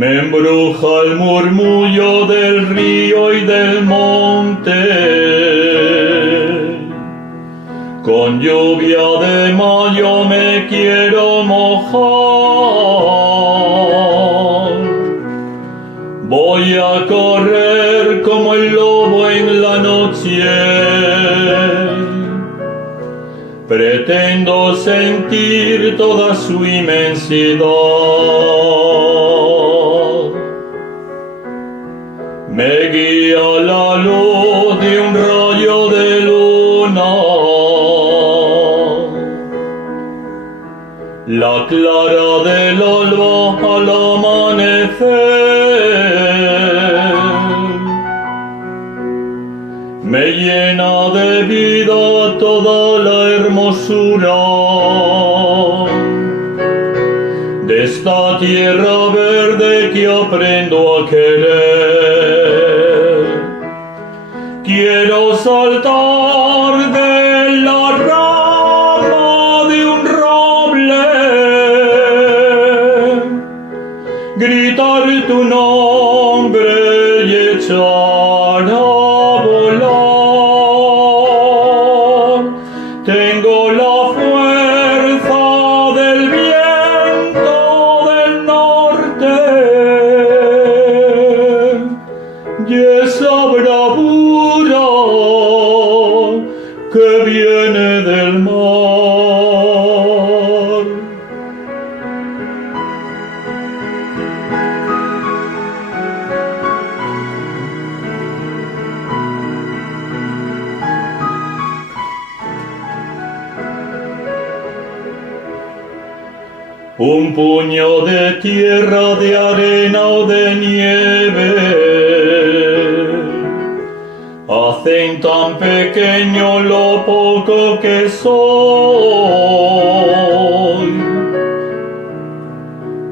Me embruja el murmullo del río y del monte, con lluvia de mayo me quiero mojar. Voy a correr como el lobo en la noche, pretendo sentir toda su inmensidad. Me guía la luz de un rayo de luna, la clara del alba al amanecer. Me llena de vida toda la hermosura de esta tierra verde que aprendo a querer. Quiero saltar de la rama de un roble, gritar tu nombre y echar a volar. Tengo la fuerza del viento del norte y esa bravura que viene del mar. Un puño de tierra, de arena o de nieve hacen tan pequeño lo poco que soy,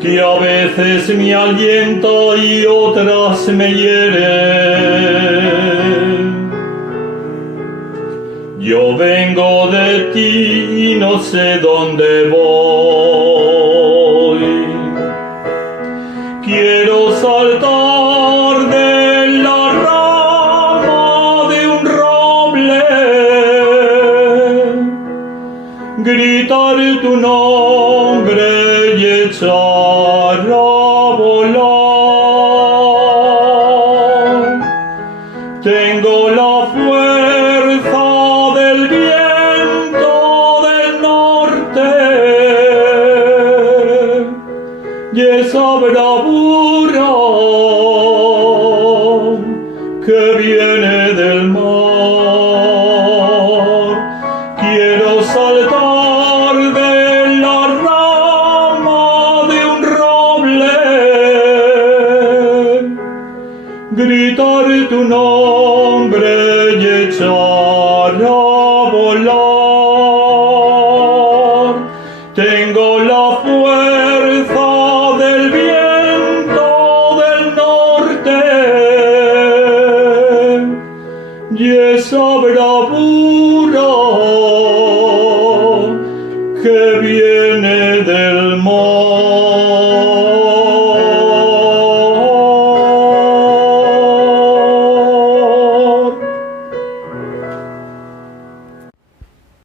que a veces me alienta y otras me hieren. Yo vengo de ti y no sé dónde voy. Quiero saltar de la rama de un roble, gritar tu nombre y echar a volar. Tengo la fuerza del viento del norte y esa bravura que viene del mar. Quiero saltar de la rama de un roble, gritar tu nombre y echar a volar. Tengo la fuerza del viento del norte y esa bravura